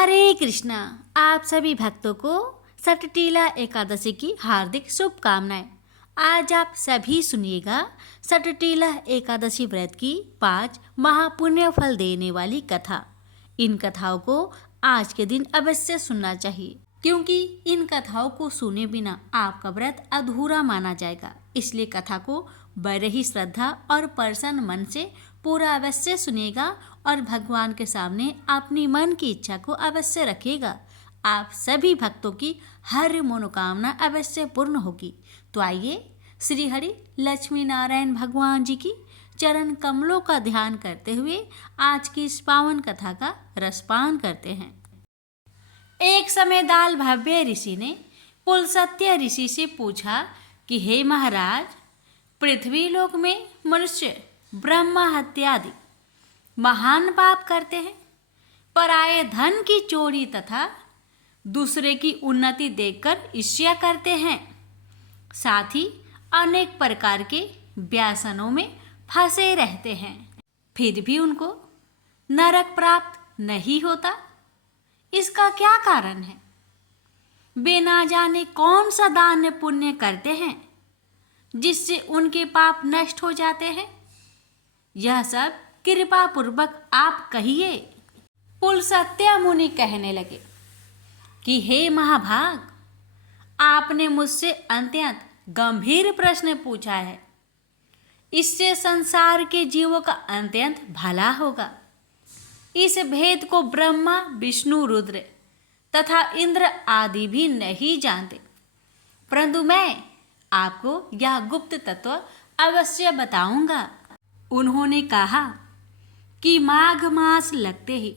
हरे कृष्णा। आप सभी भक्तों को सटटीला एकादशी की हार्दिक शुभकामनाएं। आज आप सभी सुनिएगा सटटीला एकादशी व्रत की 5 महापुण्य फल देने वाली कथा। इन कथाओं को आज के दिन अवश्य सुनना चाहिए, क्योंकि इन कथाओं को सुने बिना आपका व्रत अधूरा माना जाएगा। इसलिए कथा को बड़े ही श्रद्धा और प्रसन्न मन से पूरा अवश्य सुनिएगा और भगवान के सामने अपनी मन की इच्छा को अवश्य रखिएगा। आप सभी भक्तों की हर मनोकामना अवश्य पूर्ण होगी। तो आइए श्री हरि लक्ष्मी नारायण भगवान जी की चरण कमलों का ध्यान करते हुए आज की इस पावन कथा का रसपान करते हैं। एक समय दाल भव्य ऋषि ने पुलस्त्य ऋषि से पूछा कि हे महाराज, पृथ्वी लोक में मनुष्य ब्रह्म हत्या आदि महान पाप करते हैं, पराये धन की चोरी तथा दूसरे की उन्नति देखकर ईर्ष्या करते हैं, साथ ही अनेक प्रकार के व्यसनों में फंसे रहते हैं, फिर भी उनको नरक प्राप्त नहीं होता। इसका क्या कारण है? वे ना जाने कौन सा दान पुण्य करते हैं जिससे उनके पाप नष्ट हो जाते हैं। यह सब कृपा पूर्वक आप कहिए। पुलस्त्य मुनि कहने लगे कि हे महाभाग, आपने मुझसे अत्यंत गंभीर प्रश्न पूछा है। इससे संसार के जीवों का अत्यंत भला होगा। इस भेद को ब्रह्मा, विष्णु, रुद्र तथा इंद्र आदि भी नहीं जानते, परंतु मैं आपको यह गुप्त तत्व अवश्य बताऊंगा। उन्होंने कहा कि माघ मास लगते ही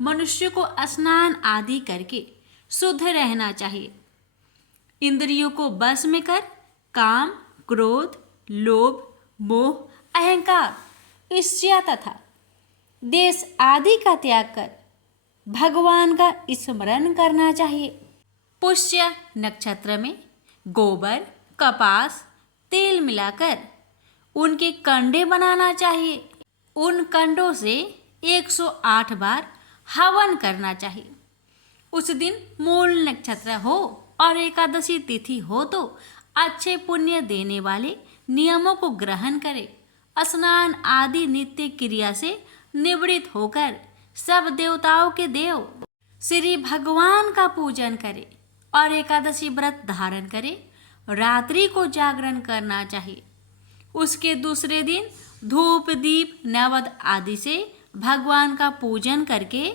मनुष्य को स्नान आदि करके शुद्ध रहना चाहिए। इंद्रियों को वश में कर काम, क्रोध, लोभ, मोह, अहंकार, ईर्ष्या तथा देश आदि का त्याग कर भगवान का स्मरण करना चाहिए। पुष्य नक्षत्र में गोबर, कपास, तेल मिलाकर उनके कंडे बनाना चाहिए। उन कंडों से 108 बार हवन करना चाहिए। उस दिन मूल नक्षत्र हो और एकादशी तिथि हो तो अच्छे पुण्य देने वाले नियमों को ग्रहण करें। स्नान आदि नित्य क्रिया से निवृत्त होकर सब देवताओं के देव श्री भगवान का पूजन करे और एकादशी व्रत धारण करे। रात्रि को जागरण करना चाहिए। उसके दूसरे दिन धूप, दीप, नैवेद्य आदि से भगवान का पूजन करके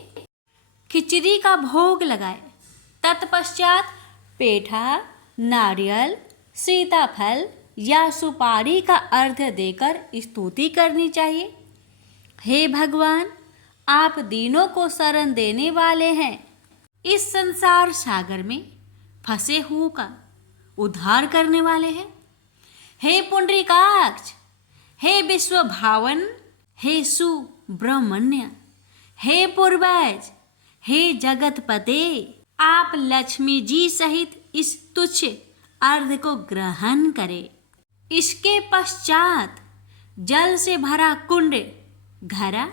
खिचड़ी का भोग लगाए। तत्पश्चात पेठा, नारियल, सीताफल या सुपारी का अर्घ्य देकर स्तुति करनी चाहिए। हे भगवान, आप दीनों को शरण देने वाले हैं। इस संसार सागर में फंसे हुओं का उद्धार करने वाले हैं। हे पुंडरीकाक्ष, हे विश्व भावन, हे सुब्रह्मण्य, हे पूर्वज, हे जगतपते, आप लक्ष्मी जी सहित इस तुच्छ अर्घ्य को ग्रहण करें। इसके पश्चात जल से भरा कुंड घड़ा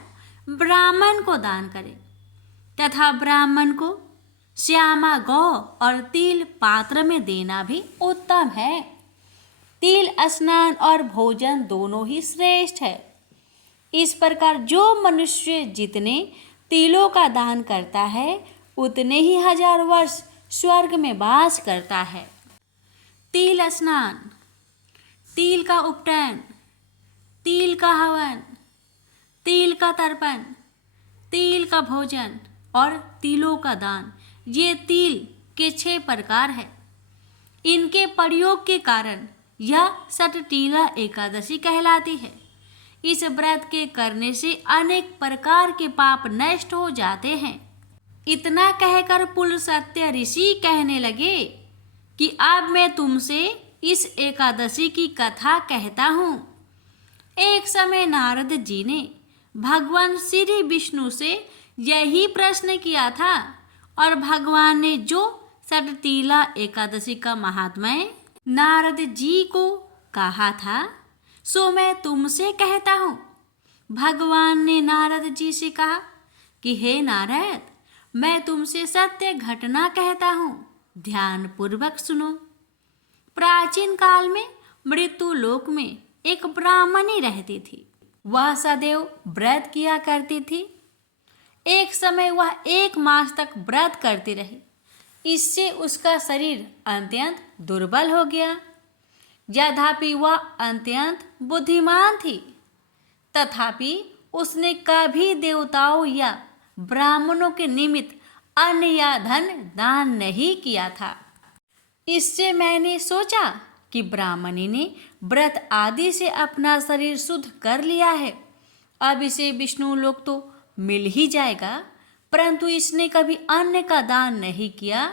ब्राह्मण को दान करें तथा ब्राह्मण को श्यामा गौ और तिल पात्र में देना भी उत्तम है। तिल स्नान और भोजन दोनों ही श्रेष्ठ है। इस प्रकार जो मनुष्य जितने तिलों का दान करता है उतने ही 1000 वर्ष स्वर्ग में वास करता है। तिल स्नान, तिल का उपटन, तिल का हवन, तिल का तर्पण, तिल का भोजन और तिलों का दान, ये तिल के 6 प्रकार है। इनके प्रयोग के कारण यह सटटीला एकादशी कहलाती है। इस व्रत के करने से अनेक प्रकार के पाप नष्ट हो जाते हैं। इतना कहकर पुलस्त्य ऋषि कहने लगे कि अब मैं तुमसे इस एकादशी की कथा कहता हूँ। एक समय नारद जी ने भगवान श्री विष्णु से यही प्रश्न किया था और भगवान ने जो सटटीला एकादशी का महात्म्य नारद जी को कहा था सो मैं तुमसे कहता हूँ। भगवान ने नारद जी से कहा कि हे नारद, मैं तुमसे सत्य घटना कहता हूँ, ध्यान पूर्वक सुनो। प्राचीन काल में मृत्यु लोक में एक ब्राह्मणी रहती थी। वह सदैव व्रत किया करती थी। एक समय वह 1 मास तक व्रत करती रही। इससे उसका शरीर अत्यंत दुर्बल हो गया। यद्यपि वह अत्यंत बुद्धिमान थी, तथापि उसने कभी देवताओं या ब्राह्मणों के निमित्त अन्न या धन दान नहीं किया था। इससे मैंने सोचा कि ब्राह्मणी ने व्रत आदि से अपना शरीर शुद्ध कर लिया है, अब इसे विष्णु लोक तो मिल ही जाएगा, परंतु इसने कभी अन्न का दान नहीं किया,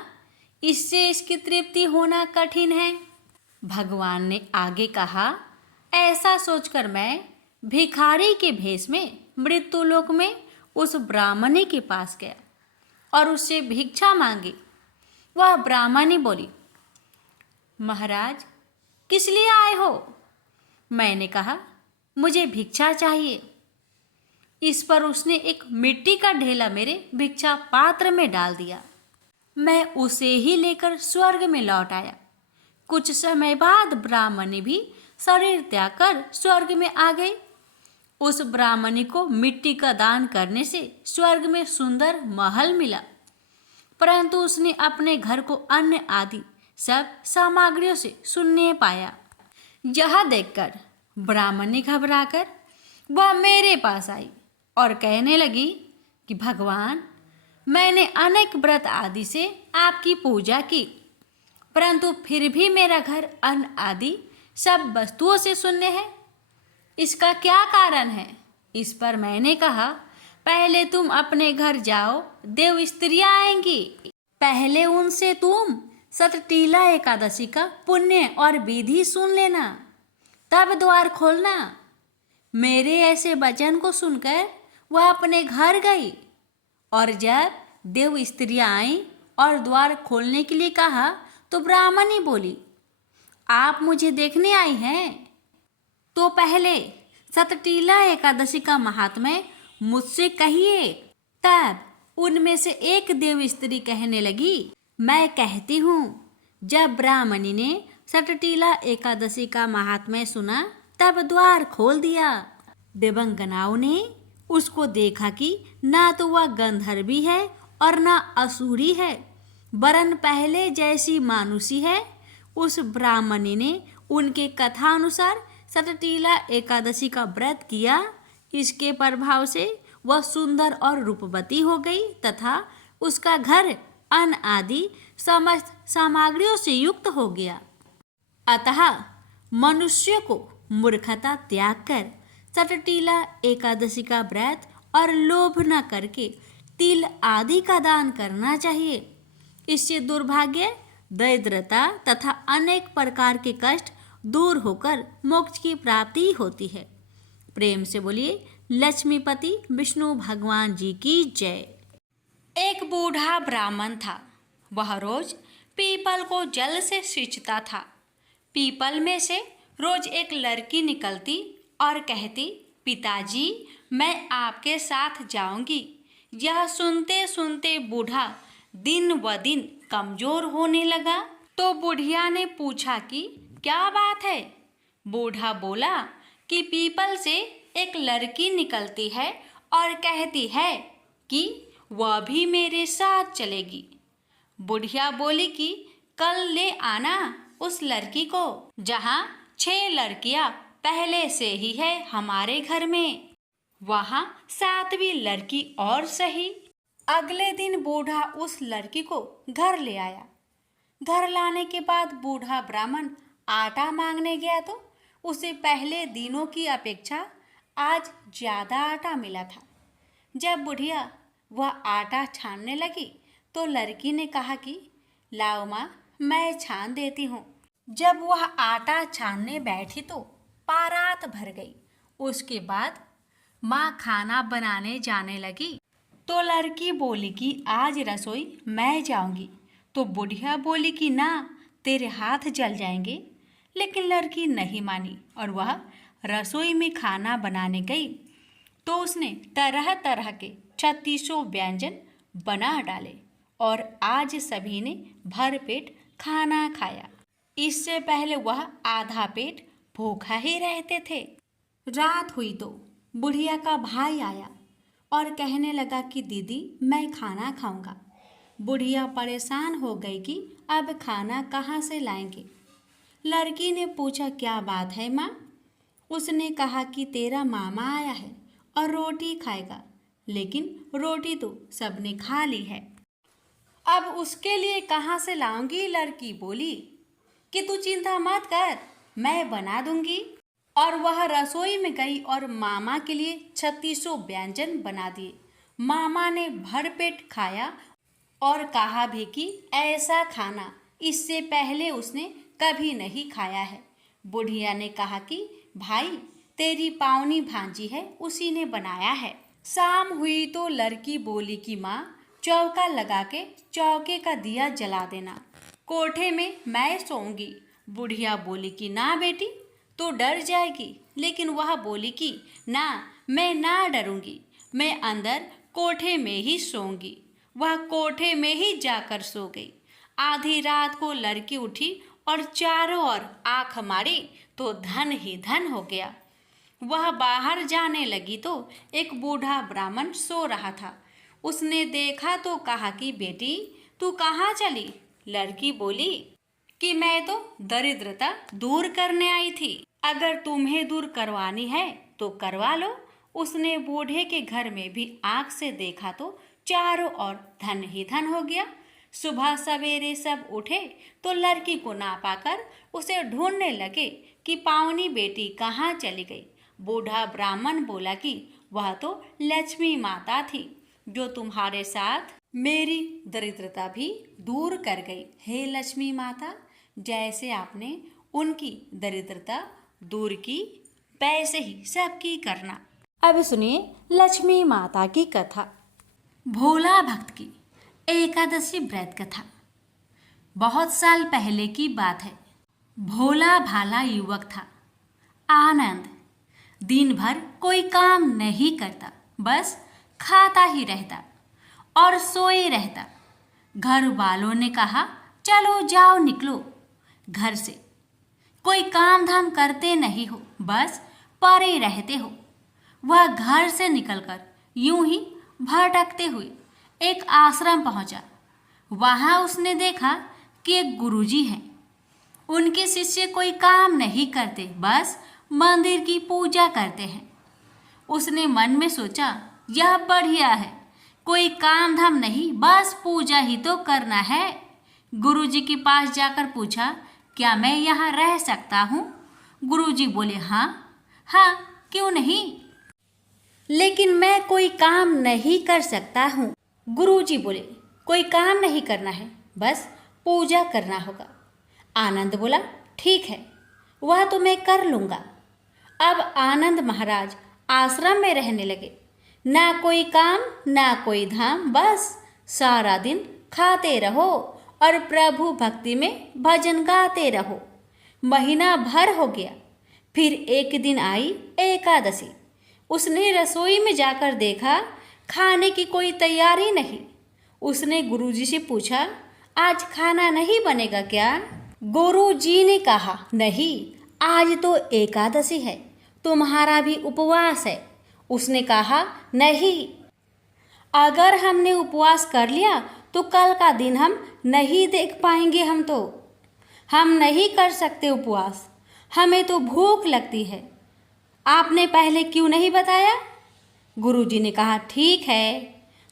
इससे इसकी तृप्ति होना कठिन है। भगवान ने आगे कहा, ऐसा सोचकर मैं भिखारी के भेष में मृत्यु लोक में उस ब्राह्मणी के पास गया और उससे भिक्षा मांगी। वह ब्राह्मणी बोली, महाराज, किस लिए आए हो? मैंने कहा, मुझे भिक्षा चाहिए। इस पर उसने एक मिट्टी का ढेला मेरे भिक्षा पात्र में डाल दिया। मैं उसे ही लेकर स्वर्ग में लौट आया। कुछ समय बाद ब्राह्मणी भी शरीर त्याग कर स्वर्ग में आ गई। उस ब्राह्मणी को मिट्टी का दान करने से स्वर्ग में सुंदर महल मिला, परंतु उसने अपने घर को अन्न आदि सब सामग्रियों से शून्य पाया। यह देखकर ब्राह्मणी घबराकर वह मेरे पास आई और कहने लगी कि भगवान, मैंने अनेक व्रत आदि से आपकी पूजा की, परंतु फिर भी मेरा घर अन्न आदि सब वस्तुओं से शून्य है। इसका क्या कारण है? इस पर मैंने कहा, पहले तुम अपने घर जाओ, देव स्त्रियां आएंगी। पहले उनसे तुम सतटीला एकादशी का पुण्य और विधि सुन लेना, तब द्वार खोलना। मेरे ऐसे वचन को सुनकर वह अपने घर गई और जब देव स्त्रियां आईं और द्वार खोलने के लिए कहा तो ब्राह्मणी बोली, आप मुझे देखने आई हैं? तो पहले सतटीला एकादशी का महात्म्य मुझसे कहिए। तब उनमें से एक देव स्त्री कहने लगी, मैं कहती हूँ। जब ब्राह्मणी ने सतटीला एकादशी का महात्म्य सुना तब द्वार खोल दिया। देवंगनाओं ने उसको देखा कि ना तो वह गंधर्वी है और ना असुरी है, वरन पहले जैसी मानुषी है। उस ब्राह्मणी ने उनके कथानुसार सतटीला एकादशी का व्रत किया। इसके प्रभाव से वह सुंदर और रूपवती हो गई तथा उसका घर अन्न आदि समस्त सामग्रियों से युक्त हो गया। अतः मनुष्य को मूर्खता त्याग कर सतटीला एकादशी का व्रत और लोभ न करके तिल आदि का दान करना चाहिए। इससे दुर्भाग्य, दरिद्रता तथा अनेक प्रकार के कष्ट दूर होकर मोक्ष की प्राप्ति होती है। प्रेम से बोलिए लक्ष्मीपति विष्णु भगवान जी की जय। एक बूढ़ा ब्राह्मण था। वह रोज पीपल को जल से सींचता था। पीपल में से रोज एक लड़की निकलती और कहती, पिताजी, मैं आपके साथ जाऊंगी। यह सुनते सुनते बूढ़ा दिन व दिन कमजोर होने लगा। तो बुढ़िया ने पूछा कि क्या बात है? बूढ़ा बोला कि पीपल से एक लड़की निकलती है और कहती है कि वह भी मेरे साथ चलेगी। बुढ़िया बोली कि कल ले आना उस लड़की को। जहाँ 6 लड़कियां पहले से ही है हमारे घर में, वहाँ 7वीं लड़की और सही। अगले दिन बूढ़ा उस लड़की को घर ले आया। घर लाने के बाद बूढ़ा ब्राह्मण आटा मांगने गया तो उसे पहले दिनों की अपेक्षा आज ज़्यादा आटा मिला था। जब बुढ़िया वह आटा छानने लगी तो लड़की ने कहा कि लाओ माँ, मैं छान देती हूँ। जब वह आटा छानने बैठी तो पारात भर गई। उसके बाद माँ खाना बनाने जाने लगी तो लड़की बोली कि आज रसोई मैं जाऊंगी। तो बुढ़िया बोली कि ना, तेरे हाथ जल जाएंगे। लेकिन लड़की नहीं मानी और वह रसोई में खाना बनाने गई तो उसने तरह तरह के 36 व्यंजन बना डाले और आज सभी ने भरपेट खाना खाया। इससे पहले वह आधा पेट भूखा ही रहते थे। रात हुई तो बुढ़िया का भाई आया और कहने लगा कि दीदी मैं खाना खाऊंगा। बुढ़िया परेशान हो गई कि अब खाना कहाँ से लाएंगे। लड़की ने पूछा क्या बात है माँ। उसने कहा कि तेरा मामा आया है और रोटी खाएगा, लेकिन रोटी तो सबने खा ली है, अब उसके लिए कहाँ से लाऊंगी। लड़की बोली कि तू चिंता मत कर, मैं बना दूंगी। और वह रसोई में गई और मामा के लिए 3600 व्यंजन बना दिए। मामा ने भरपेट खाया और कहा भी कि ऐसा खाना इससे पहले उसने कभी नहीं खाया है। बुढ़िया ने कहा कि भाई तेरी पावनी भांजी है, उसी ने बनाया है। शाम हुई तो लड़की बोली कि माँ चौका लगा के चौके का दिया जला देना, कोठे में मैं सोऊंगी। बुढ़िया बोली कि ना बेटी तो डर जाएगी, लेकिन वह बोली कि ना मैं ना डरूंगी, मैं अंदर कोठे में ही सोऊंगी। वह कोठे में ही जाकर सो गई। आधी रात को लड़की उठी और चारों ओर आंख मारी तो धन ही धन हो गया। वह बाहर जाने लगी तो एक बूढ़ा ब्राह्मण सो रहा था। उसने देखा तो कहा कि बेटी तू कहाँ चली। लड़की बोली कि मैं तो दरिद्रता दूर करने आई थी, अगर तुम्हें दूर करवानी है तो करवा लो। उसने बूढ़े के घर में भी आंख से देखा तो चारों ओर धन ही धन हो गया। सुबह सवेरे सब उठे तो लड़की को ना पाकर उसे ढूंढने लगे कि पावनी बेटी कहाँ चली गई। बूढ़ा ब्राह्मण बोला कि वह तो लक्ष्मी माता थी, जो तुम्हारे साथ मेरी दरिद्रता भी दूर कर गई। हे लक्ष्मी माता, जैसे आपने उनकी दरिद्रता दूर की, वैसे ही सबकी करना। अब सुनिए लक्ष्मी माता की कथा। भोला भक्त की एकादशी व्रत कथा। बहुत साल पहले की बात है। भोला भाला युवक था, आनंद। दिन भर कोई काम नहीं करता, बस खाता ही रहता और सोए रहता। घर वालों ने कहा चलो जाओ निकलो घर से, कोई काम धाम करते नहीं हो, बस पड़े रहते हो। वह घर से निकलकर यूं ही भटकते हुए एक आश्रम पहुंचा। वहां उसने देखा कि एक गुरुजी हैं। उनके शिष्य कोई काम नहीं करते, बस मंदिर की पूजा करते हैं। उसने मन में सोचा यह बढ़िया है, कोई काम धाम नहीं, बस पूजा ही तो करना है। गुरुजी के पास जाकर पूछा क्या मैं यहाँ रह सकता हूँ। गुरुजी बोले हाँ हाँ क्यों नहीं, लेकिन मैं कोई काम नहीं कर सकता हूँ। गुरुजी बोले कोई काम नहीं करना है, बस पूजा करना होगा। आनंद बोला ठीक है, वह तो मैं कर लूँगा। अब आनंद महाराज आश्रम में रहने लगे। ना कोई काम ना कोई धाम, बस सारा दिन खाते रहो और प्रभु भक्ति में भजन गाते रहो। महीना भर हो गया। फिर एक दिन आई एकादशी। उसने रसोई में जाकर देखा खाने की कोई तैयारी नहीं। उसने गुरुजी से पूछा आज खाना नहीं बनेगा क्या। गुरुजी ने कहा नहीं, आज तो एकादशी है, तुम्हारा भी उपवास है। उसने कहा नहीं, अगर हमने उपवास कर लिया तो कल का दिन हम नहीं देख पाएंगे। हम नहीं कर सकते उपवास, हमें तो भूख लगती है। आपने पहले क्यों नहीं बताया। गुरुजी ने कहा ठीक है,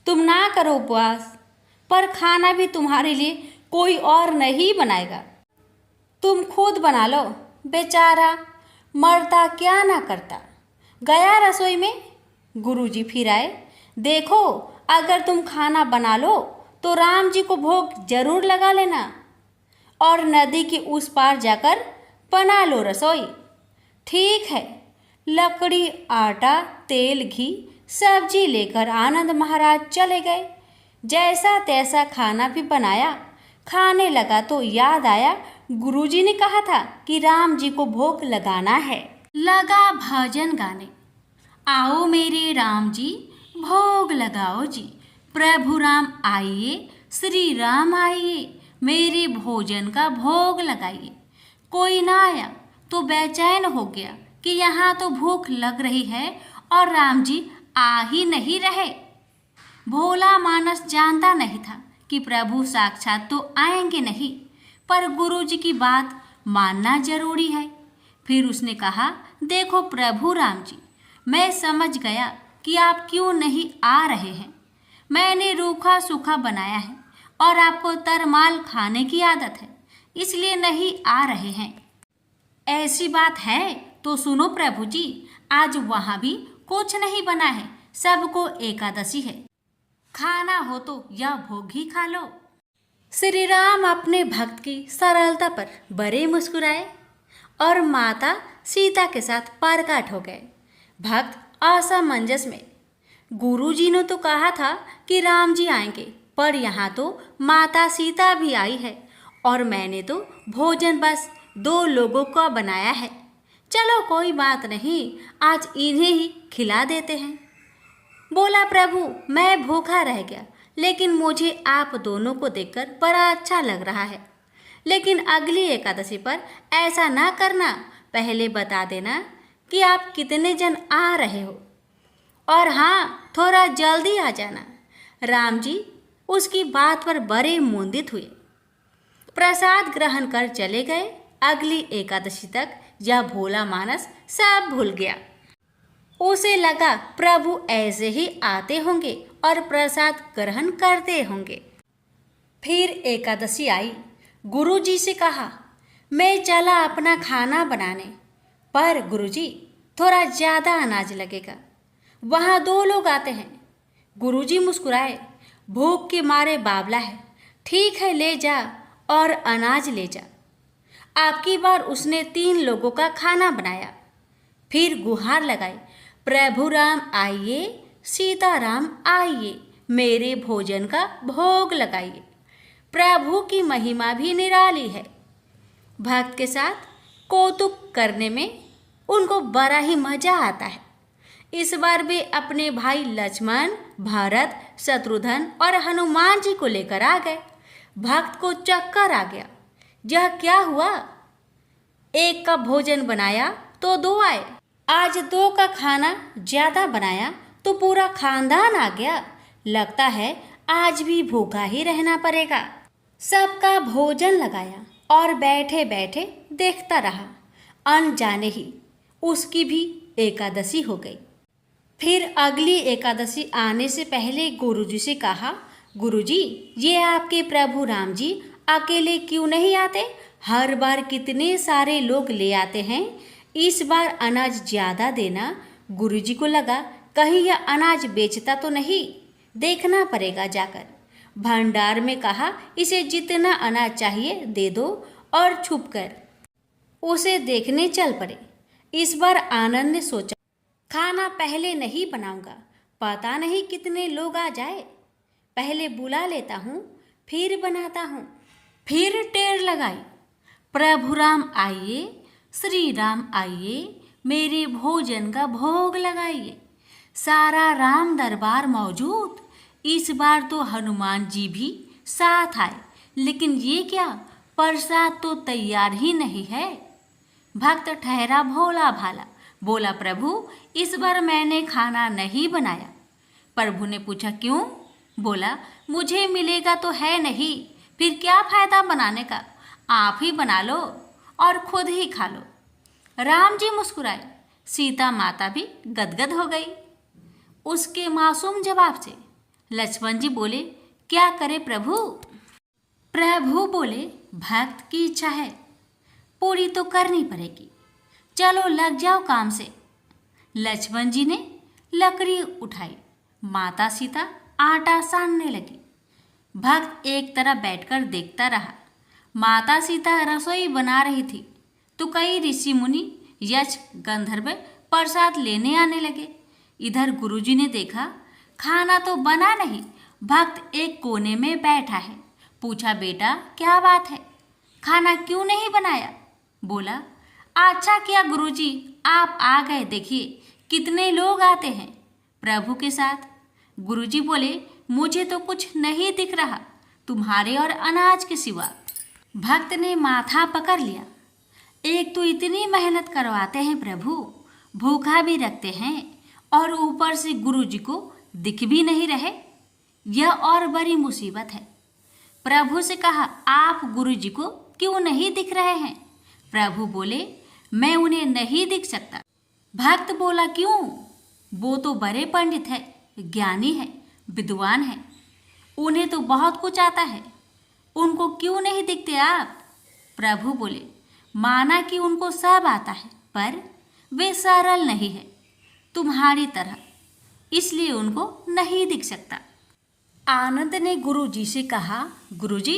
तुम ना करो उपवास, पर खाना भी तुम्हारे लिए कोई और नहीं बनाएगा, तुम खुद बना लो। बेचारा मरता क्या ना करता। गया रसोई में। गुरुजी फिर आए। देखो अगर तुम खाना बना लो तो राम जी को भोग जरूर लगा लेना और नदी के उस पार जाकर बना लो रसोई। ठीक है। लकड़ी, आटा, तेल, घी, सब्जी लेकर आनंद महाराज चले गए। जैसा तैसा खाना भी बनाया। खाने लगा तो याद आया गुरुजी ने कहा था कि राम जी को भोग लगाना है। लगा भजन गाने, आओ मेरे राम जी भोग लगाओ जी, प्रभु राम आइए, श्री राम आइए, मेरे भोजन का भोग लगाइए। कोई ना आया तो बेचैन हो गया कि यहाँ तो भूख लग रही है और राम जी आ ही नहीं रहे। भोला मानस जानता नहीं था कि प्रभु साक्षात तो आएंगे नहीं, पर गुरु जी की बात मानना जरूरी है। फिर उसने कहा, देखो प्रभु राम जी, मैं समझ गया कि आप क्यों नहीं आ रहे हैं। मैंने रूखा सूखा बनाया है और आपको तरमाल खाने की आदत है, इसलिए नहीं आ रहे हैं। ऐसी बात है तो सुनो प्रभु जी, आज वहाँ भी कुछ नहीं बना है, सबको एकादशी है। खाना हो तो यह भोग ही खा लो। श्री राम अपने भक्त की सरलता पर बड़े मुस्कुराए और माता सीता के साथ प्रकट हो गए। भक्त असमंजस में, गुरुजी ने तो कहा था कि राम जी आएंगे, पर यहाँ तो माता सीता भी आई है और मैंने तो भोजन बस 2 लोगों का बनाया है। चलो कोई बात नहीं, आज इन्हें ही खिला देते हैं। बोला, प्रभु मैं भूखा रह गया, लेकिन मुझे आप दोनों को देखकर बड़ा अच्छा लग रहा है। लेकिन अगली एकादशी पर ऐसा ना करना, पहले बता देना कि आप कितने जन आ रहे हो, और हाँ थोड़ा जल्दी आ जाना। राम जी उसकी बात पर बड़े मुंदित हुए, प्रसाद ग्रहण कर चले गए। अगली एकादशी तक यह भोला मानस सब भूल गया। उसे लगा प्रभु ऐसे ही आते होंगे और प्रसाद ग्रहण करते होंगे। फिर एकादशी आई। गुरुजी से कहा, मैं चला अपना खाना बनाने, पर गुरुजी थोड़ा ज़्यादा अनाज लगेगा, वहाँ 2 लोग आते हैं। गुरुजी मुस्कुराए, भूख के मारे बावला है, ठीक है ले जा और अनाज ले जा। आपकी बार उसने 3 लोगों का खाना बनाया। फिर गुहार लगाई, प्रभु राम आइए, सीता राम आइए, मेरे भोजन का भोग लगाइए। प्रभु की महिमा भी निराली है। भक्त के साथ कौतुक करने में उनको बड़ा ही मजा आता है। इस बार वे अपने भाई लक्ष्मण, भरत, शत्रुघ्न और हनुमान जी को लेकर आ गए। भक्त को चक्कर आ गया। यह क्या हुआ? 1 का भोजन बनाया तो 2 आए, आज 2 का खाना ज्यादा बनाया तो पूरा खानदान आ गया। लगता है आज भी भूखा ही रहना पड़ेगा। सबका भोजन लगाया और बैठे बैठे देखता रहा। अनजाने ही उसकी भी एकादशी हो गई। फिर अगली एकादशी आने से पहले गुरुजी से कहा, गुरुजी ये आपके प्रभु राम जी अकेले क्यों नहीं आते? हर बार कितने सारे लोग ले आते हैं, इस बार अनाज ज़्यादा देना। गुरुजी को लगा कहीं यह अनाज बेचता तो नहीं, देखना पड़ेगा जाकर। भंडार में कहा, इसे जितना अनाज चाहिए दे दो और छुप कर उसे देखने चल पड़े। इस बार आनंद ने सोचा, खाना पहले नहीं बनाऊंगा, पता नहीं कितने लोग आ जाए, पहले बुला लेता हूँ फिर बनाता हूँ। फिर टेर लगाई, प्रभु राम आइए, श्री राम आइए, मेरे भोजन का भोग लगाइए। सारा राम दरबार मौजूद। इस बार तो हनुमान जी भी साथ आए, लेकिन ये क्या, प्रसाद तो तैयार ही नहीं है। भक्त ठहरा भोला भाला, बोला, प्रभु इस बार मैंने खाना नहीं बनाया। प्रभु ने पूछा, क्यों? बोला, मुझे मिलेगा तो है नहीं, फिर क्या फायदा बनाने का, आप ही बना लो और खुद ही खा लो। राम जी मुस्कुराए, सीता माता भी गदगद हो गई उसके मासूम जवाब से। लक्ष्मण जी बोले, क्या करे प्रभु? प्रभु बोले, भक्त की इच्छा है, पूरी तो करनी पड़ेगी, चलो लग जाओ काम से। लक्ष्मण जी ने लकड़ी उठाई, माता सीता आटा सानने लगी। भक्त एक तरफ बैठकर देखता रहा। माता सीता रसोई बना रही थी तो कई ऋषि मुनि, यक्ष, गंधर्व प्रसाद लेने आने लगे। इधर गुरुजी ने देखा खाना तो बना नहीं, भक्त एक कोने में बैठा है। पूछा, बेटा क्या बात है, खाना क्यों नहीं बनाया? बोला, अच्छा किया गुरुजी आप आ गए, देखिए कितने लोग आते हैं प्रभु के साथ। गुरुजी बोले, मुझे तो कुछ नहीं दिख रहा तुम्हारे और अनाज के सिवा। भक्त ने माथा पकड़ लिया। एक तो इतनी मेहनत करवाते हैं प्रभु, भूखा भी रखते हैं और ऊपर से गुरु जी को दिख भी नहीं रहे। यह और बड़ी मुसीबत है। प्रभु से कहा, आप गुरु जी को क्यों नहीं दिख रहे हैं? प्रभु बोले, मैं उन्हें नहीं दिख सकता। भक्त बोला, क्यों? वो तो बड़े पंडित है, ज्ञानी है, विद्वान है, उन्हें तो बहुत कुछ आता है, उनको क्यों नहीं दिखते आप? प्रभु बोले, माना कि उनको सब आता है, पर वे सरल नहीं है तुम्हारी तरह, इसलिए उनको नहीं दिख सकता। आनंद ने गुरु जी से कहा, गुरु जी,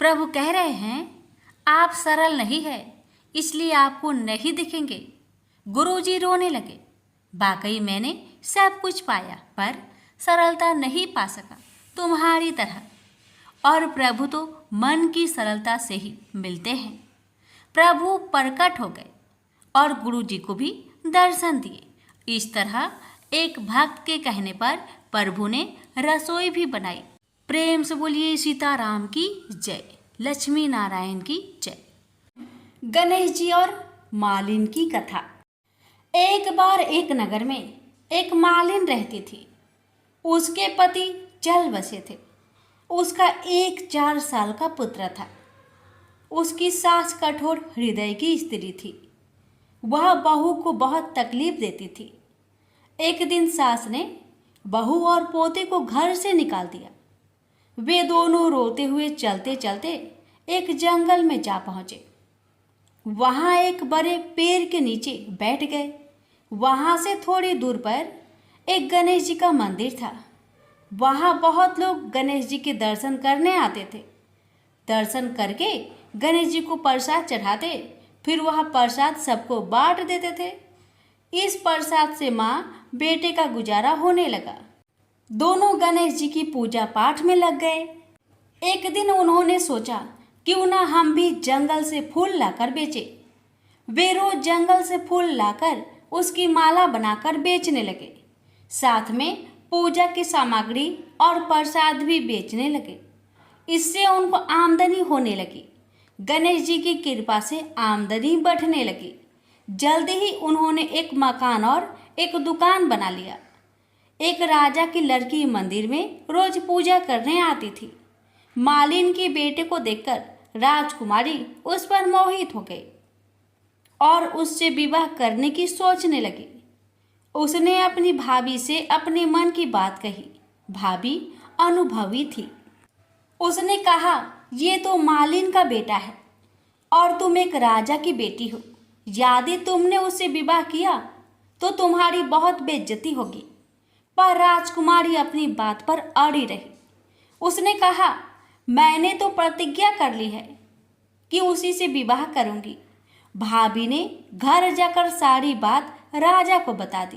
प्रभु कह रहे हैं आप सरल नहीं है, इसलिए आपको नहीं दिखेंगे। गुरु जी रोने लगे। वाकई मैंने सब कुछ पाया, पर सरलता नहीं पा सका तुम्हारी तरह। और प्रभु तो मन की सरलता से ही मिलते हैं। प्रभु प्रकट हो गए और गुरु जी को भी दर्शन दिए। इस तरह एक भक्त के कहने पर प्रभु ने रसोई भी बनाई। प्रेम से बोलिए सीताराम की जय, लक्ष्मी नारायण की जय। गणेश जी और मालिन की कथा। एक बार एक नगर में एक मालिन रहती थी। उसके पति चल बसे थे। उसका एक 4 साल का पुत्र था। उसकी सास कठोर हृदय की स्त्री थी। वह बहू को बहुत तकलीफ देती थी। एक दिन सास ने बहू और पोते को घर से निकाल दिया। वे दोनों रोते हुए चलते चलते एक जंगल में जा पहुँचे। वहाँ एक बड़े पेड़ के नीचे बैठ गए। वहाँ से थोड़ी दूर पर एक गणेश जी का मंदिर था। वहाँ बहुत लोग गणेश जी के दर्शन करने आते थे। दर्शन करके गणेश जी को प्रसाद चढ़ाते, फिर वह प्रसाद सबको बांट देते थे। इस प्रसाद से माँ बेटे का गुजारा होने लगा। दोनों गणेश जी की पूजा पाठ में लग गए। एक दिन उन्होंने सोचा, क्यों ना हम भी जंगल से फूल लाकर बेचें। वे रोज जंगल से फूल लाकर उसकी माला बनाकर बेचने लगे। साथ में पूजा की सामग्री और प्रसाद भी बेचने लगे। इससे उनको आमदनी होने लगी। गणेश जी की कृपा से आमदनी बढ़ने लगी। जल्दी ही उन्होंने एक मकान और एक दुकान बना लिया। एक राजा की लड़की मंदिर में रोज पूजा करने आती थी। मालिन के बेटे को देखकर राजकुमारी उस पर मोहित हो गई और उससे विवाह करने की सोचने लगी। उसने अपनी भाभी से अपने मन की बात कही। भाभी अनुभवी थी। उसने कहा, ये तो मालिन का बेटा है और तुम एक राजा की बेटी हो। यदि तुमने उससे विवाह किया तो तुम्हारी बहुत बेइज्जती होगी। पर राजकुमारी अपनी बात पर अड़ी रही। उसने कहा, मैंने तो प्रतिज्ञा कर ली है कि उसी से विवाह करूंगी। भाभी ने घर जाकर सारी बात राजा को बता दी।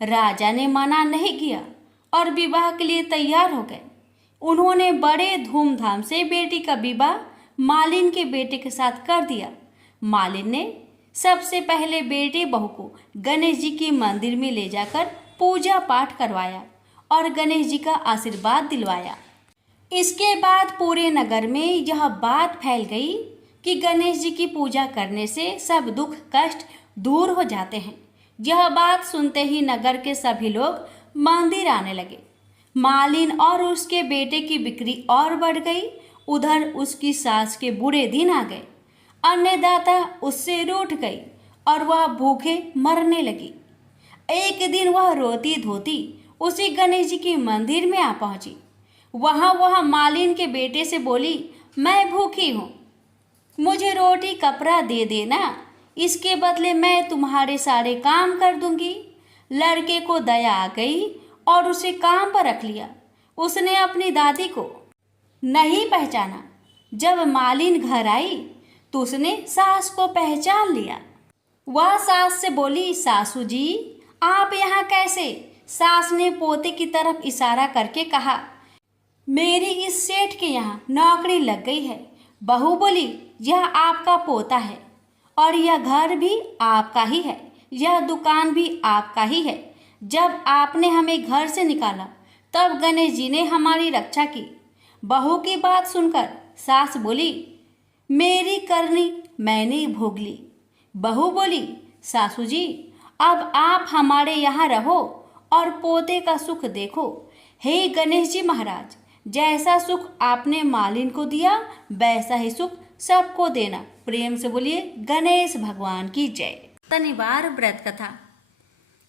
राजा ने मना नहीं किया और विवाह के लिए तैयार हो गए। उन्होंने बड़े धूमधाम से बेटी का विवाह मालिन के बेटे के साथ कर दिया। मालिन ने सबसे पहले बेटे बहू को गणेश जी के मंदिर में ले जाकर पूजा पाठ करवाया और गणेश जी का आशीर्वाद दिलवाया। इसके बाद पूरे नगर में यह बात फैल गई कि गणेश जी की पूजा करने से सब दुख कष्ट दूर हो जाते हैं। यह बात सुनते ही नगर के सभी लोग मंदिर आने लगे। मालिन और उसके बेटे की बिक्री और बढ़ गई। उधर उसकी सास के बुरे दिन आ गए। अन्नदाता उससे रूठ गई और वह भूखे मरने लगी। एक दिन वह रोती धोती उसी गणेश जी के मंदिर में आ पहुंची। वह मालिन के बेटे से बोली, मैं भूखी हूँ, मुझे रोटी कपड़ा दे देना, इसके बदले मैं तुम्हारे सारे काम कर दूंगी। लड़के को दया आ गई और उसे काम पर रख लिया। उसने अपनी दादी को नहीं पहचाना। जब मालिन घर आई तो उसने सास को पहचान लिया। वह सास से बोली, सासू जी आप यहाँ कैसे? सास ने पोते की तरफ इशारा करके कहा, मेरी इस सेठ के यहाँ नौकरी लग गई है। बहू बोली, यह आपका पोता है और यह घर भी आपका ही है, यह दुकान भी आपका ही है। जब आपने हमें घर से निकाला तब गणेश जी ने हमारी रक्षा की। बहू की बात सुनकर सास बोली, मेरी करनी मैंने भोग ली। बहू बोली, सासू जी अब आप हमारे यहाँ रहो और पोते का सुख देखो। हे गणेश जी महाराज, जैसा सुख आपने मालिन को दिया वैसा ही सुख सबको देना। प्रेम से बोलिए गणेश भगवान की जय। शनिवार व्रत कथा।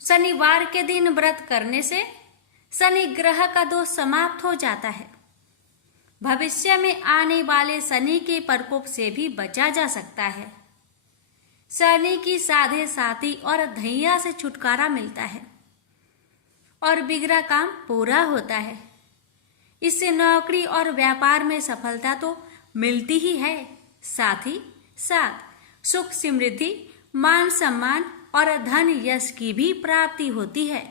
शनिवार के दिन व्रत करने से शनि ग्रह का दोष समाप्त हो जाता है। भविष्य में आने वाले शनि के प्रकोप से भी बचा जा सकता है। शनि की साधे साथी और धैया से छुटकारा मिलता है और बिगड़ा काम पूरा होता है। इससे नौकरी और व्यापार में सफलता तो मिलती ही है, साथ ही साथ सुख समृद्धि, मान सम्मान और धन यश की भी प्राप्ति होती है।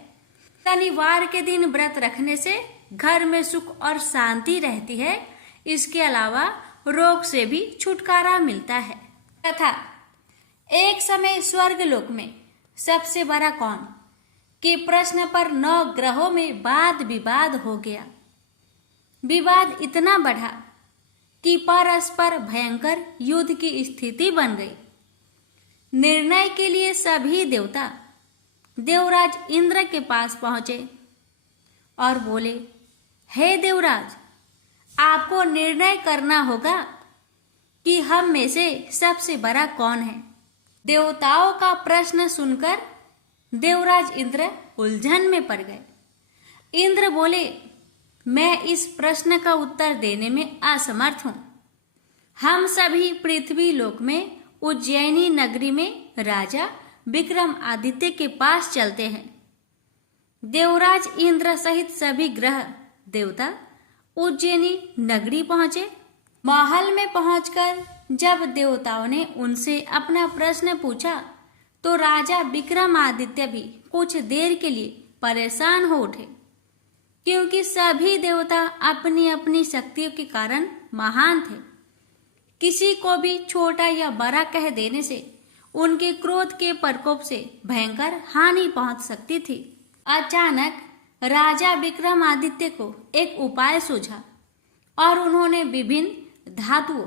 शनिवार के दिन व्रत रखने से घर में सुख और शांति रहती है। इसके अलावा रोग से भी छुटकारा मिलता है। तथा एक समय स्वर्ग लोक में सबसे बड़ा कौन के प्रश्न पर 9 ग्रहों में वाद विवाद हो गया। विवाद इतना बढ़ा कि परस्पर भयंकर युद्ध की स्थिति बन गई। निर्णय के लिए सभी देवता देवराज इंद्र के पास पहुंचे और बोले, हे देवराज, आपको निर्णय करना होगा कि हम में से सबसे बड़ा कौन है। देवताओं का प्रश्न सुनकर देवराज इंद्र उलझन में पड़ गए। इंद्र बोले, मैं इस प्रश्न का उत्तर देने में असमर्थ हूं। हम सभी पृथ्वी लोक में उज्जैनी नगरी में राजा विक्रमादित्य के पास चलते हैं। देवराज इंद्र सहित सभी ग्रह देवता उज्जैनी नगरी पहुंचे। महल में पहुंचकर जब देवताओं ने उनसे अपना प्रश्न पूछा तो राजा विक्रमादित्य भी कुछ देर के लिए परेशान हो उठे, क्योंकि सभी देवता अपनी अपनी शक्तियों के कारण महान थे। किसी को भी छोटा या बड़ा कह देने से उनके क्रोध के प्रकोप से भयंकर हानि पहुंच सकती थी। अचानक राजा विक्रमादित्य को एक उपाय सूझा और उन्होंने विभिन्न धातुओं,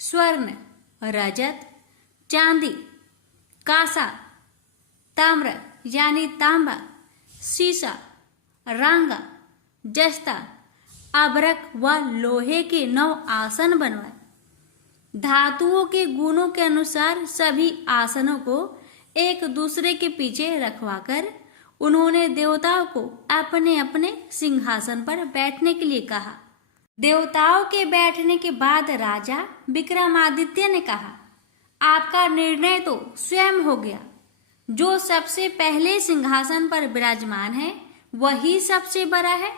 स्वर्ण, रजत, चांदी, कांसा, ताम्र यानी तांबा, सीसा, रांगा, जस्ता, अभ्रक व लोहे के 9 आसन बनवाए। धातुओं के गुणों के अनुसार सभी आसनों को एक दूसरे के पीछे रखवाकर उन्होंने देवताओं को अपने अपने सिंहासन पर बैठने के लिए कहा। देवताओं के बैठने के बाद राजा विक्रमादित्य ने कहा, आपका निर्णय तो स्वयं हो गया। जो सबसे पहले सिंहासन पर विराजमान है वही सबसे बड़ा है।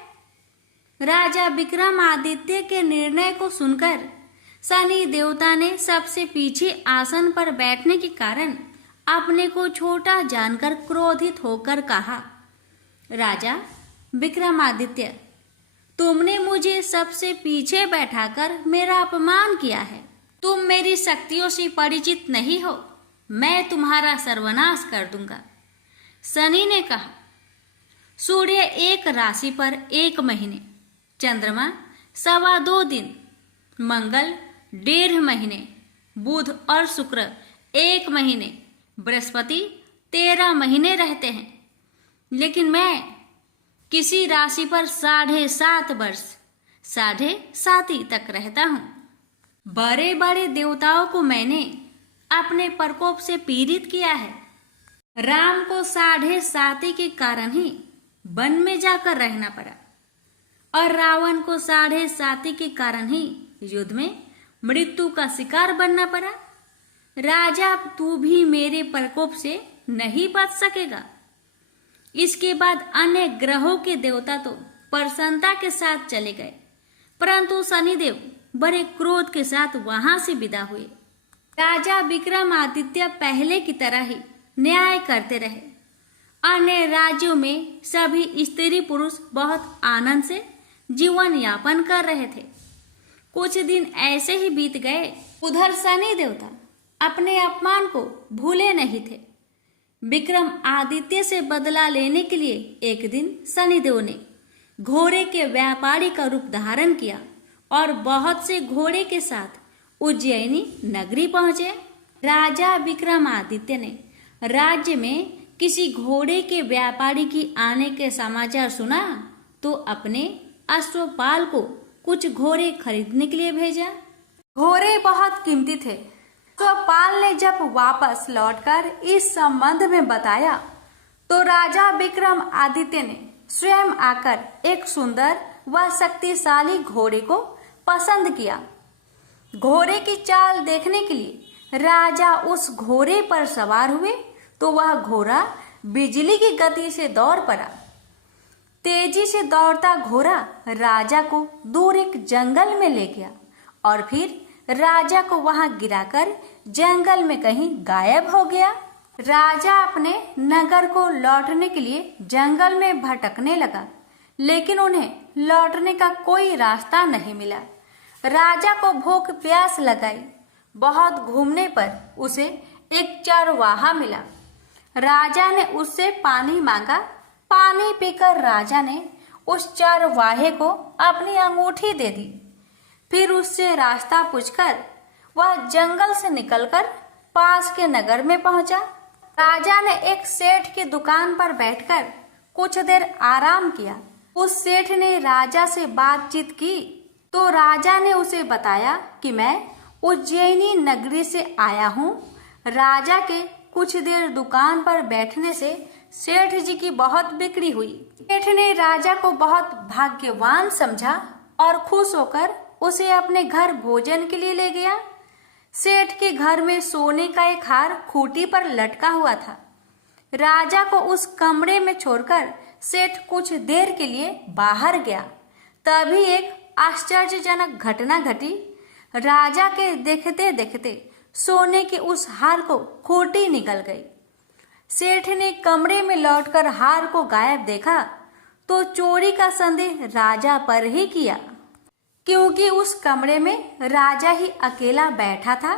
राजा विक्रमादित्य के निर्णय को सुनकर शनि देवता ने सबसे पीछे आसन पर बैठने के कारण अपने को छोटा जानकर क्रोधित होकर कहा, राजा विक्रमादित्य, तुमने मुझे सबसे पीछे बैठाकर मेरा अपमान किया है। तुम मेरी शक्तियों से परिचित नहीं हो। मैं तुम्हारा सर्वनाश कर दूंगा। शनि ने कहा, सूर्य एक राशि पर 1 महीने, चंद्रमा 2.25 दिन, मंगल 1.5 महीने, बुध और शुक्र 1 महीने, बृहस्पति 13 महीने रहते हैं, लेकिन मैं किसी राशि पर 7.5 वर्ष 7.5 तक रहता हूँ। बड़े बड़े देवताओं को मैंने अपने प्रकोप से पीड़ित किया है। राम को 7.5 के कारण ही वन में जाकर रहना पड़ा और रावण को 7.5 के कारण ही युद्ध में मृत्यु का शिकार बनना पड़ा। राजा, तू भी मेरे प्रकोप से नहीं बच सकेगा। इसके बाद अन्य ग्रहों के देवता तो प्रसन्नता के साथ चले गए, परंतु शनिदेव बड़े क्रोध के साथ वहां से विदा हुए। राजा विक्रमादित्य पहले की तरह ही न्याय करते रहे। अन्य राज्यों में सभी स्त्री पुरुष बहुत आनंद से जीवन यापन कर रहे थे। कुछ दिन ऐसे ही बीत गए। उधर शनि देवता अपने अपमान को भूले नहीं थे। विक्रम आदित्य से बदला लेने के लिए एक दिन शनिदेव ने घोड़े के व्यापारी का रूप धारण किया और बहुत से घोड़े के साथ उज्जैनी नगरी पहुंचे। राजा विक्रमादित्य ने राज्य में किसी घोड़े के व्यापारी की आने के समाचार सुना तो अपने अश्वपाल को कुछ घोड़े खरीदने के लिए भेजा। घोड़े बहुत कीमती थे। अश्वपाल ने जब वापस लौटकर इस संबंध में बताया तो राजा विक्रमादित्य ने स्वयं आकर एक सुंदर व शक्तिशाली घोड़े को पसंद किया। घोड़े की चाल देखने के लिए राजा उस घोड़े पर सवार हुए तो वह घोड़ा बिजली की गति से दौड़ पड़ा। तेजी से दौड़ता घोड़ा राजा को दूर एक जंगल में ले गया और फिर राजा को वहां गिराकर जंगल में कहीं गायब हो गया। राजा अपने नगर को लौटने के लिए जंगल में भटकने लगा, लेकिन उन्हें लौटने का कोई रास्ता नहीं मिला। राजा को भूख प्यास लगाई। बहुत घूमने पर उसे एक चरवाहा मिला। राजा ने उससे पानी मांगा। पानी पीकर राजा ने उस चरवाहे को अपनी अंगूठी दे दी। फिर उससे रास्ता पूछकर वह जंगल से निकलकर पास के नगर में पहुंचा। राजा ने एक सेठ की दुकान पर बैठकर कुछ देर आराम किया। उस सेठ ने राजा से बातचीत की तो राजा ने उसे बताया कि मैं उज्जैनी नगरी से आया हूँ। राजा के कुछ देर दुकान पर बैठने से सेठ जी की बहुत बिक्री हुई। सेठ ने राजा को बहुत भाग्यवान समझा और खुश होकर उसे अपने घर भोजन के लिए ले गया। सेठ के घर में सोने का एक हार खूंटी पर लटका हुआ था। राजा को उस कमरे में छोड़कर सेठ कुछ देर के लिए बाहर गया। तभी एक आश्चर्यजनक घटना घटी। राजा के देखते देखते सोने के उस हार को खूंटी निकल गई। सेठ ने कमरे में लौटकर हार को गायब देखा तो चोरी का संदेह राजा पर ही किया, क्योंकि उस कमरे में राजा ही अकेला बैठा था।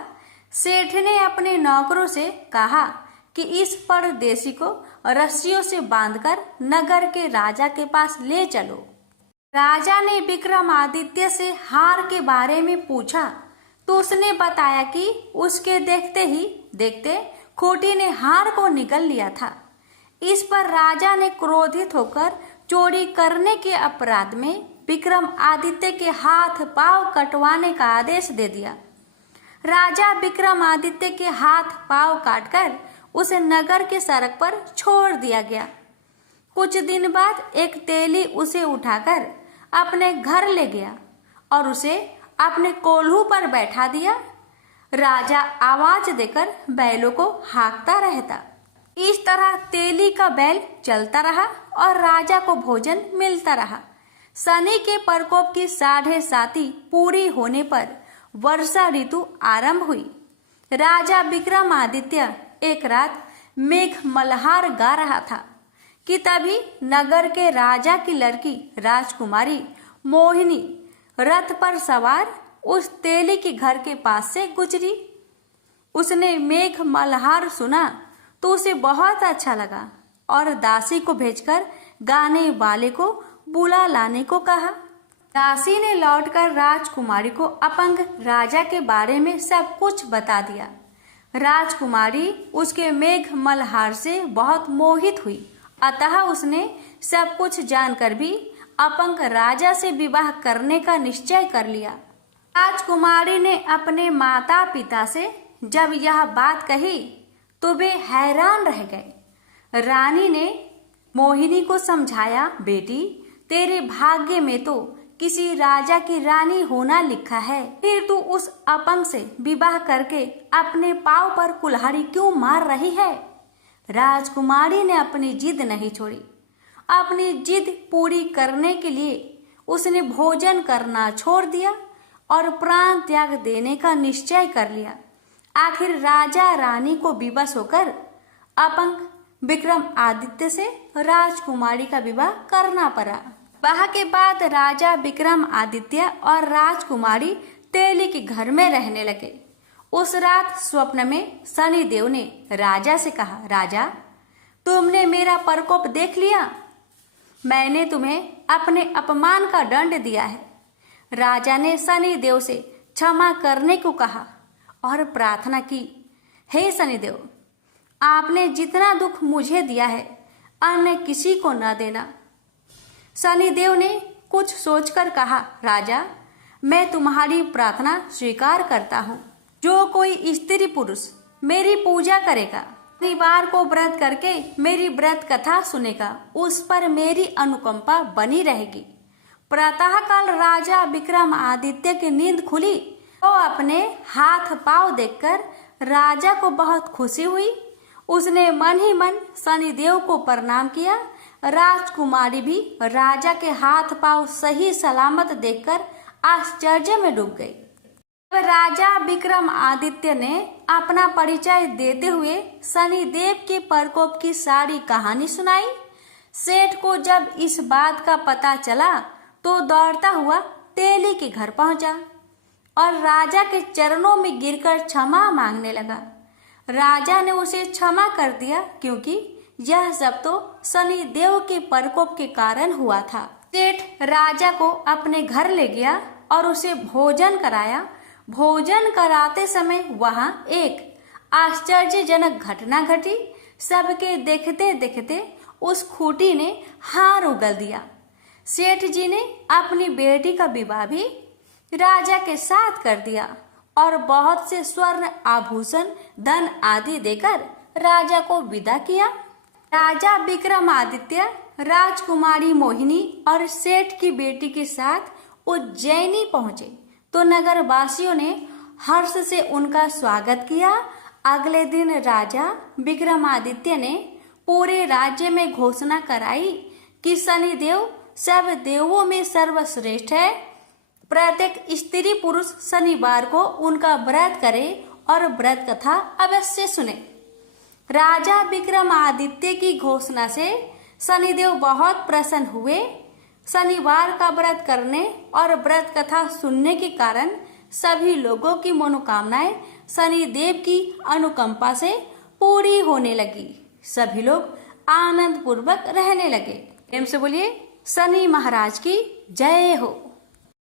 सेठ ने अपने नौकरों से कहा कि इस परदेशी को रस्सियों से बांधकर नगर के राजा के पास ले चलो। राजा ने विक्रमादित्य से हार के बारे में पूछा तो उसने बताया कि उसके देखते ही देखते खूंटी ने हार को निगल लिया था। इस पर राजा ने क्रोधित होकर चोरी करने के अपराध में विक्रमादित्य के हाथ पांव कटवाने का आदेश दे दिया। राजा विक्रमादित्य के हाथ पांव काटकर उसे नगर के सड़क पर छोड़ दिया गया। कुछ दिन बाद एक तेली उसे उठाकर अपने घर ले गया और उसे अपने कोल्हू पर बैठा दिया। राजा आवाज देकर बैलों को हाँकता रहता। इस तरह तेली का बैल चलता रहा और राजा को भोजन मिलता रहा। शनि के प्रकोप की 7.5 पूरी होने पर वर्षा ऋतु आरंभ हुई। राजा विक्रमादित्य एक रात मेघ मल्हार गा रहा था कि तभी नगर के राजा की लड़की राजकुमारी मोहिनी रथ पर सवार उस तेली के घर के पास से गुजरी। उसने मेघ मल्हार सुना तो उसे बहुत अच्छा लगा और दासी को भेजकर गाने वाले को बुला लाने को कहा। दासी ने लौटकर राजकुमारी को अपंग राजा के बारे में सब कुछ बता दिया। राजकुमारी उसके मेघ मल्हार से बहुत मोहित हुई, अतः उसने सब कुछ जानकर भी अपंग राजा से विवाह करने का निश्चय कर लिया। राजकुमारी ने अपने माता पिता से जब यह बात कही तो वे हैरान रह गए। रानी ने मोहिनी को समझाया, बेटी तेरे भाग्य में तो किसी राजा की रानी होना लिखा है, फिर तू उस अपंग से विवाह करके अपने पांव पर कुल्हाड़ी क्यों मार रही है। राजकुमारी ने अपनी जिद नहीं छोड़ी। अपनी जिद पूरी करने के लिए उसने भोजन करना छोड़ दिया और प्राण त्याग देने का निश्चय कर लिया। आखिर राजा रानी को विवश होकर अपंग विक्रमादित्य से राजकुमारी का विवाह करना पड़ा। विवाह के बाद राजा विक्रमादित्य और राजकुमारी तेली के घर में रहने लगे। उस रात स्वप्न में शनिदेव ने राजा से कहा, राजा तुमने मेरा प्रकोप देख लिया। मैंने तुम्हें अपने अपमान का दंड दिया है। राजा ने शनिदेव से क्षमा करने को कहा और प्रार्थना की, हे शनिदेव, आपने जितना दुख मुझे दिया है अन्य किसी को न देना। शनिदेव ने कुछ सोचकर कहा, राजा, मैं तुम्हारी प्रार्थना स्वीकार करता हूँ। जो कोई स्त्री पुरुष मेरी पूजा करेगा, शनिवार को व्रत करके मेरी व्रत कथा सुनेगा, उस पर मेरी अनुकंपा बनी रहेगी। प्रातःकाल राजा विक्रमादित्य की नींद खुली तो अपने हाथ पांव देखकर राजा को बहुत खुशी हुई। उसने मन ही मन शनिदेव को प्रणाम किया। राजकुमारी भी राजा के हाथ पांव सही सलामत देखकर आश्चर्य में डूब गई। राजा विक्रमादित्य ने अपना परिचय देते हुए शनिदेव के प्रकोप की सारी कहानी सुनाई। सेठ को जब इस बात का पता चला तो दौड़ता हुआ तेली के घर पहुंचा और राजा के चरणों में गिरकर क्षमा मांगने लगा। राजा ने उसे क्षमा कर दिया क्योंकि यह सब तो शनिदेव के प्रकोप के कारण हुआ था। सेठ राजा को अपने घर ले गया और उसे भोजन कराया। भोजन कराते समय वहां एक आश्चर्यजनक घटना घटी। सबके देखते देखते उस खूंटी ने हार उगल दिया। सेठ जी ने अपनी बेटी का विवाह भी राजा के साथ कर दिया और बहुत से स्वर्ण आभूषण, धन आदि देकर राजा को विदा किया। राजा विक्रमादित्य राजकुमारी मोहिनी और सेठ की बेटी के साथ उज्जैनी पहुंचे तो नगर वासियों ने हर्ष से उनका स्वागत किया। अगले दिन राजा विक्रमादित्य ने पूरे राज्य में घोषणा कराई कि शनिदेव सब देवों में सर्वश्रेष्ठ है। प्रत्येक स्त्री पुरुष शनिवार को उनका व्रत करे और व्रत कथा अवश्य सुने। राजा विक्रमादित्य की घोषणा से शनिदेव बहुत प्रसन्न हुए। शनिवार का व्रत करने और व्रत कथा सुनने के कारण सभी लोगों की मनोकामनाएं शनिदेव की अनुकंपा से पूरी होने लगी। सभी लोग आनंद पूर्वक रहने लगे। प्रेम से बोलिए, शनि महाराज की जय हो।